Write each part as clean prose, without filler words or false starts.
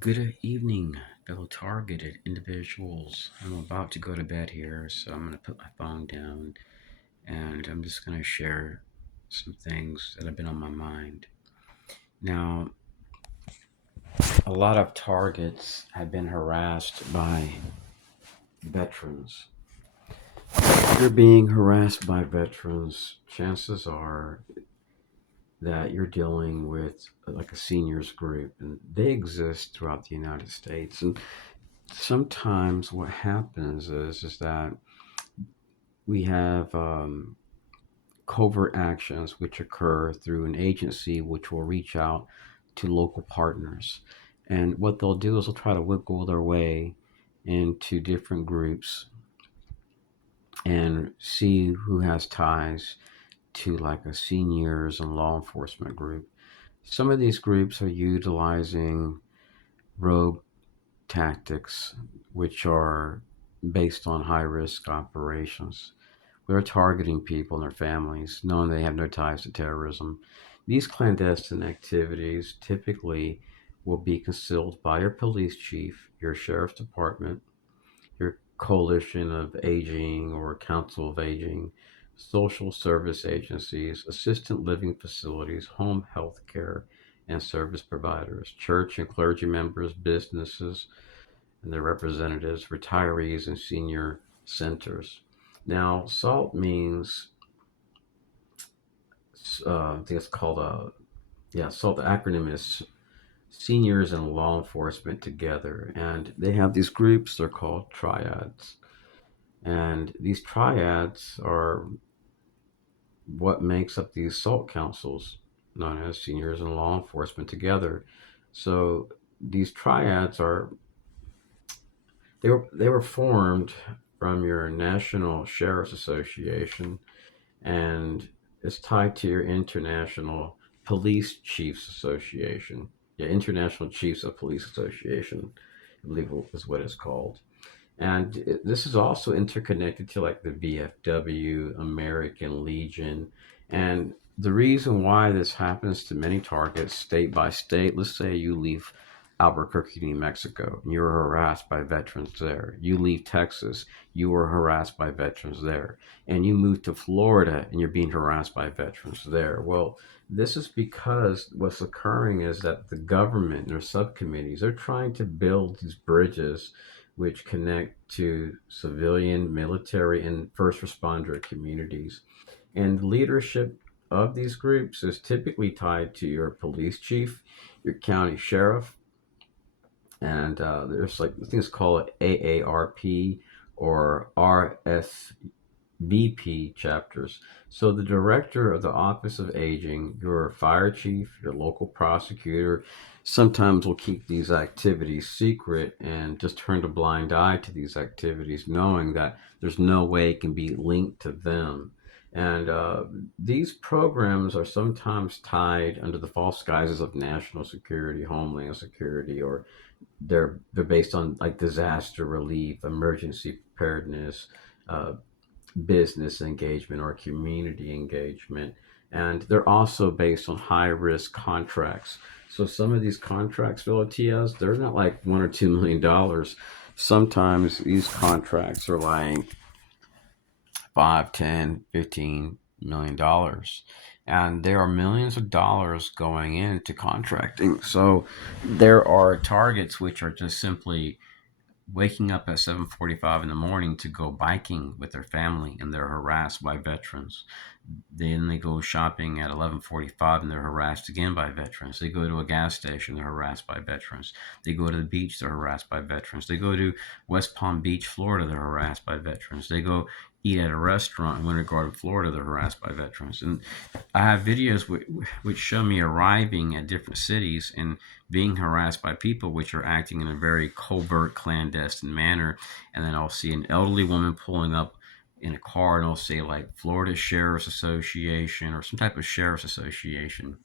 Good evening, fellow targeted individuals. I'm about to go to bed here, so I'm going to put my phone down and I'm just going to share some things that have been on my mind. Now, a lot of targets have been harassed by veterans. If you're being harassed by veterans, chances are that you're dealing with like a seniors group, and they exist throughout the United States. And sometimes what happens is that we have covert actions which occur through an agency which will reach out to local partners. And what they'll do is they'll try to wiggle their way into different groups and see who has ties to like a seniors and law enforcement group. Some of these groups are utilizing rogue tactics, which are based on high risk operations. They're targeting people and their families, knowing they have no ties to terrorism. These clandestine activities typically will be concealed by your police chief, your sheriff's department, your coalition of aging or council of aging, social service agencies, assisted living facilities, home health care and service providers, church and clergy members, businesses and their representatives, retirees, and senior centers. Now, SALT means, I think it's called SALT, the acronym is Seniors and Law Enforcement Together. And they have these groups, they're called triads. And these triads are what makes up these SALT councils, known as Seniors and Law Enforcement Together. So these triads are, they were formed from your National Sheriff's Association, and it's tied to your International Police Chiefs Association. Yeah, International Chiefs of Police Association, I believe is what it's called. And this is also interconnected to like the VFW, American Legion. And the reason why this happens to many targets, state by state, let's say you leave Albuquerque, New Mexico, and you're harassed by veterans there. You leave Texas, you were harassed by veterans there. And you move to Florida and you're being harassed by veterans there. Well, this is because what's occurring is that the government and their subcommittees are trying to build these bridges which connect to civilian, military, and first responder communities. And leadership of these groups is typically tied to your police chief, your county sheriff, and there's like things called AARP or RSVP chapters. So the director of the Office of Aging, your fire chief, your local prosecutor, sometimes will keep these activities secret and just turn a blind eye to these activities, knowing that there's no way it can be linked to them. And these programs are sometimes tied under the false guises of national security, homeland security, or they're based on like disaster relief, emergency preparedness, uh, business engagement, or community engagement. And they're also based on high risk contracts. So some of these contracts, Philotias, they're not like $1 or $2 million. Sometimes these contracts are like 5, 10, $15 million. And there are millions of dollars going into contracting. So there are targets which are just simply waking up at 7:45 in the morning to go biking with their family, and they're harassed by veterans. Then they go shopping at 11:45 and they're harassed again by veterans. They go to a gas station, they're harassed by veterans. They go to the beach, they're harassed by veterans. They go to West Palm Beach, Florida, they're harassed by veterans. They go eat at a restaurant in Winter Garden, Florida, they're harassed by veterans. And I have videos which show me arriving at different cities and being harassed by people which are acting in a very covert, clandestine manner. And then I'll see an elderly woman pulling up in a car and I'll say like Florida Sheriff's Association or some type of sheriff's association.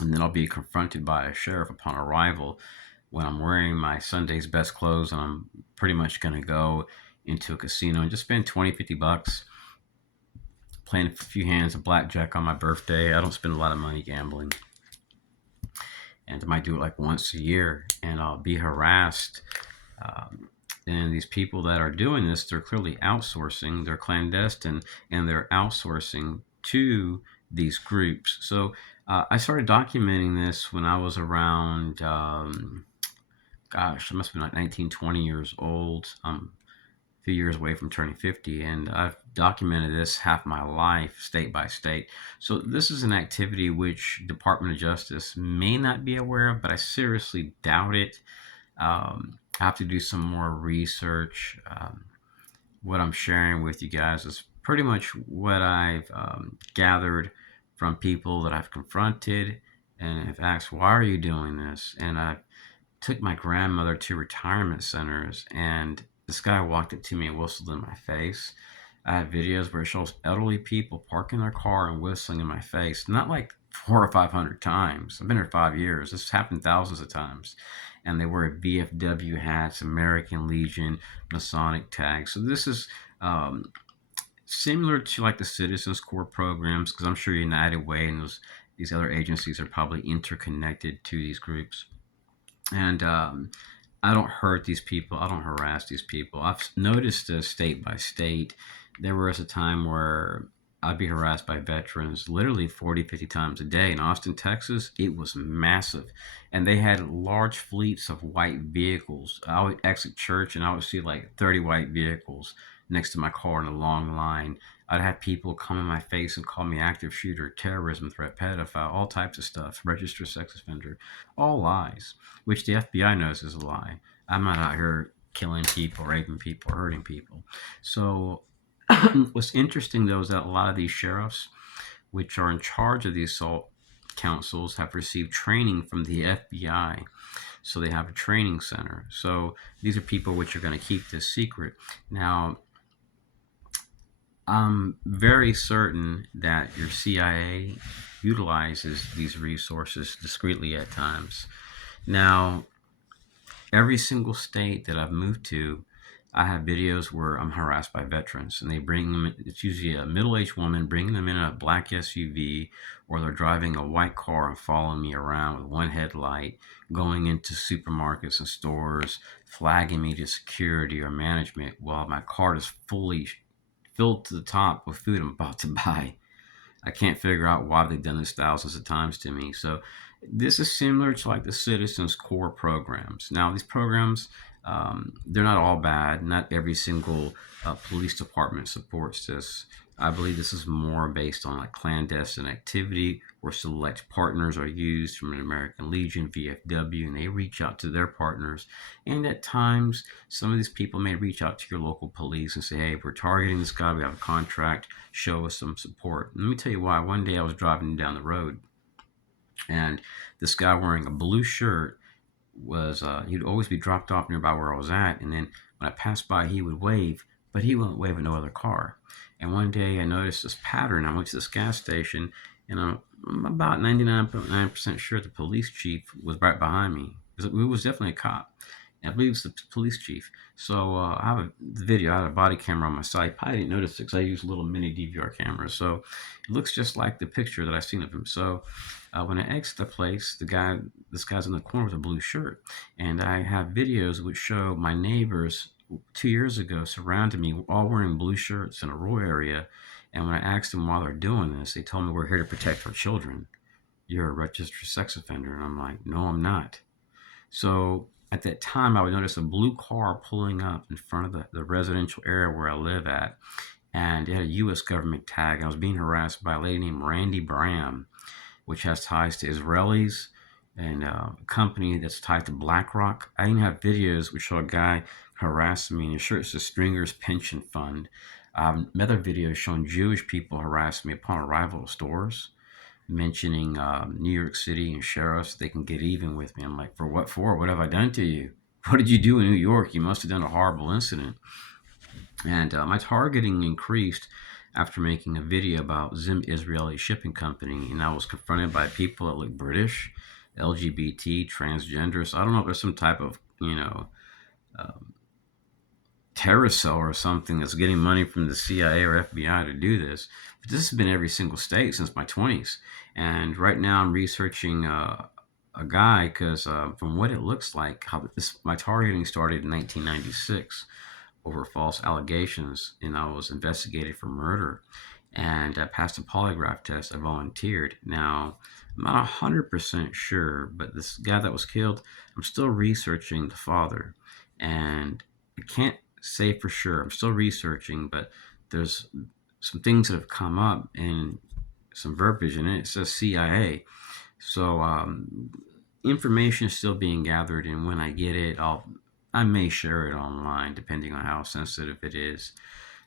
And then I'll be confronted by a sheriff upon arrival when I'm wearing my Sunday's best clothes and I'm pretty much going to go into a casino and just spend 20, $50 playing a few hands of blackjack on my birthday. I don't spend a lot of money gambling. and I might do it like once a year, and I'll be harassed. And these people that are doing this, they're clearly outsourcing, they're clandestine, and they're outsourcing to these groups. So I started documenting this when I was around, gosh, I must have been like 19, 20 years old. A few years away from turning 50, and I've documented this half my life, state by state. So this is an activity which Department of Justice may not be aware of, but I seriously doubt it. I have to do some more research. What I'm sharing with you guys is pretty much what I've gathered from people that I've confronted and have asked, why are you doing this? And I took my grandmother to retirement centers, and this guy walked up to me and whistled in my face. I have videos where it shows elderly people parking their car and whistling in my face. Not like 400 or 500 times. I've been here 5 years. This has happened thousands of times. And they wear VFW hats, American Legion, Masonic tags. So this is similar to like the Citizens Corps programs, because I'm sure United Way and these other agencies are probably interconnected to these groups. And I don't hurt these people. I don't harass these people. I've noticed this state by state. There was a time where I'd be harassed by veterans literally 40, 50 times a day. In Austin, Texas, it was massive. And they had large fleets of white vehicles. I would exit church and I would see like 30 white vehicles next to my car in a long line. I'd have people come in my face and call me active shooter, terrorism threat, pedophile, all types of stuff, registered sex offender, all lies, which the FBI knows is a lie. I'm not out here killing people, raping people, or hurting people. So what's interesting though is that a lot of these sheriffs, which are in charge of the assault councils, have received training from the FBI. So they have a training center. So these are people which are going to keep this secret. Now, I'm very certain that your CIA utilizes these resources discreetly at times. Now, every single state that I've moved to, I have videos where I'm harassed by veterans, and they bring them. It's usually a middle-aged woman bringing them in a black SUV, or they're driving a white car and following me around with one headlight, going into supermarkets and stores, flagging me to security or management while my cart is fully filled to the top with food I'm about to buy. I can't figure out why they've done this thousands of times to me. So this is similar to like the Citizens Corps programs. Now these programs, they're not all bad. Not every single police department supports this. I believe this is more based on like clandestine activity where select partners are used from an American Legion, VFW, and they reach out to their partners. And at times, some of these people may reach out to your local police and say, hey, if we're targeting this guy, we have a contract, show us some support. And let me tell you why. One day I was driving down the road, and this guy wearing a blue shirt was he'd always be dropped off nearby where I was at, and then when I passed by, he would wave, but he wouldn't wave at no other car. And one day I noticed this pattern. I went to this gas station, and I'm about 99.9% sure the police chief was right behind me. It was definitely a cop. And I believe it's the police chief. So I have the video. I had a body camera on my side. I probably didn't notice it because I use little mini DVR cameras. So it looks just like the picture that I've seen of him. So when I exit the place, this guy's in the corner with a blue shirt, and I have videos which show my neighbors 2 years ago surrounded me, all wearing blue shirts in a rural area. And when I asked them why they're doing this, they told me we're here to protect our children. You're a registered sex offender, and I'm like, no, I'm not. So at that time, I would notice a blue car pulling up in front of the residential area where I live at, and it had a U.S. government tag. I was being harassed by a lady named Randy Bram, which has ties to Israelis and a company that's tied to BlackRock. I even have videos which show a guy harassing me, and his shirt says Stringer's Pension Fund. Another video showing Jewish people harassing me upon arrival at stores, mentioning New York City and sheriffs. They can get even with me. I'm like, for what for? What have I done to you? What did you do in New York? You must have done a horrible incident. And my targeting increased after making a video about Zim Israeli Shipping Company, and I was confronted by people that look British, LGBT, transgender. So I don't know if there's some type of, terrorist cell or something that's getting money from the CIA or FBI to do this. But this has been every single state since my 20s. And right now I'm researching a guy because from what it looks like, how this my targeting started in 1996 over false allegations, and I was investigated for murder. And I passed a polygraph test. I volunteered. Now, I'm not 100% sure, but this guy that was killed, I'm still researching the father. And I can't say for sure. I'm still researching, but there's some things that have come up and some verbiage in it. It says CIA. So information is still being gathered, and when I get it, I may share it online depending on how sensitive it is.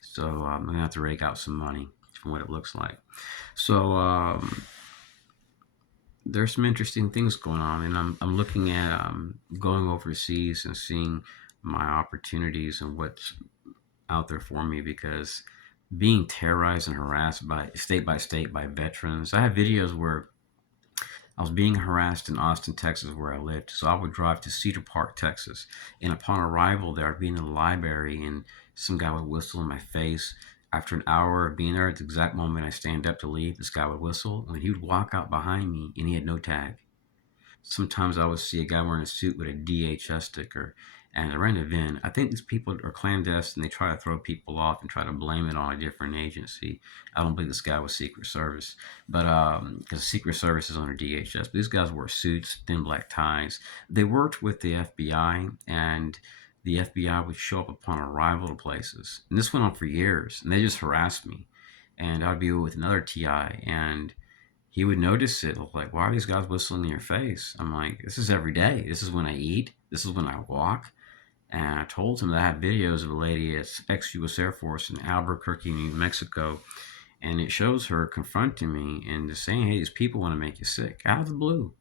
So I'm gonna have to rake out some money from what it looks like. So there's some interesting things going on, and I'm looking at going overseas and seeing my opportunities and what's out there for me because being terrorized and harassed by state by veterans. I have videos where I was being harassed in Austin, Texas, where I lived. So I would drive to Cedar Park, Texas. And upon arrival there, I'd be in the library and some guy would whistle in my face. After an hour of being there, at the exact moment I stand up to leave, this guy would whistle. And he would walk out behind me and he had no tag. Sometimes I would see a guy wearing a suit with a DHS sticker. And at a random event, I think these people are clandestine. They try to throw people off and try to blame it on a different agency. I don't believe this guy was Secret Service, but because Secret Service is under DHS. But these guys wore suits, thin black ties. They worked with the FBI, and the FBI would show up upon arrival to places. And this went on for years, and they just harassed me. And I'd be with another TI, and he would notice it like, why are these guys whistling in your face? I'm like, this is every day. This is when I eat. This is when I walk. And I told him that I have videos of a lady at ex-US Air Force in Albuquerque, New Mexico. And it shows her confronting me and just saying, hey, these people want to make you sick. Out of the blue.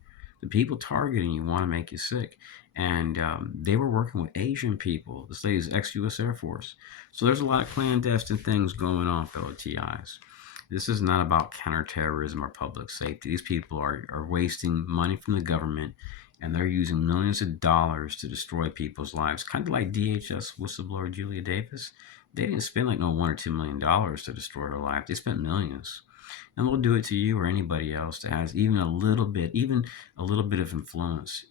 The people targeting you want to make you sick. And they were working with Asian people. This lady's ex-US Air Force. So there's a lot of clandestine things going on, fellow TIs. This is not about counterterrorism or public safety. These people are wasting money from the government and they're using millions of dollars to destroy people's lives. Kind of like DHS whistleblower Julia Davis. They didn't spend like no $1 or $2 million to destroy her life. They spent millions. And they'll do it to you or anybody else that has even a little bit of influence,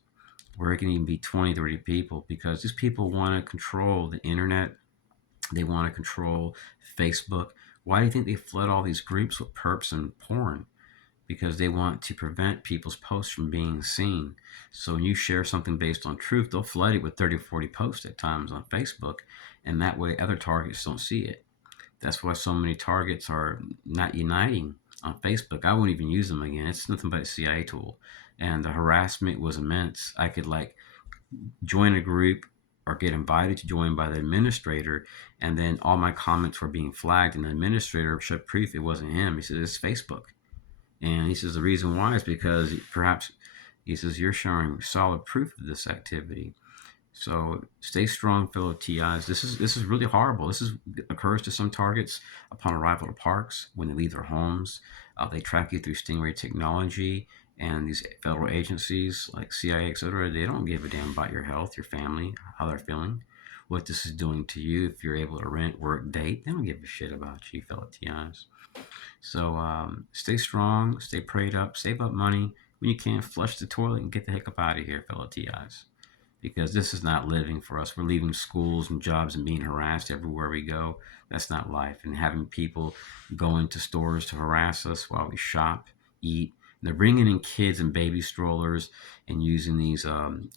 where it can even be 20, 30 people, because these people want to control the internet. They want to control Facebook. Why do you think they flood all these groups with perps and porn? Because they want to prevent people's posts from being seen. So when you share something based on truth, they'll flood it with 30 or 40 posts at times on Facebook, and that way other targets don't see it. That's why so many targets are not uniting on Facebook. I won't even use them again. It's nothing but a CIA tool. And the harassment was immense. I could like join a group or get invited to join by the administrator, and then all my comments were being flagged, and the administrator showed proof it wasn't him. He said, it's Facebook. And he says the reason why is because perhaps, he says, you're showing solid proof of this activity. So stay strong, fellow TIs. This is really horrible. Occurs to some targets upon arrival to parks when they leave their homes. They track you through Stingray technology, and these federal agencies like CIA, etc. They don't give a damn about your health, your family, how they're feeling, what this is doing to you. If you're able to rent, work, date, they don't give a shit about you, fellow TIs. So stay strong, stay prayed up, save up money. When you can, flush the toilet and get the heck up out of here, fellow TIs. Because this is not living for us. We're leaving schools and jobs and being harassed everywhere we go. That's not life. And having people go into stores to harass us while we shop, eat. And they're bringing in kids and baby strollers and using these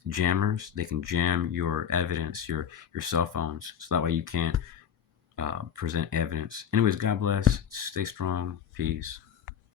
jammers. They can jam your evidence, your cell phones, so that way you can't present evidence. Anyways, God bless. Stay strong. Peace.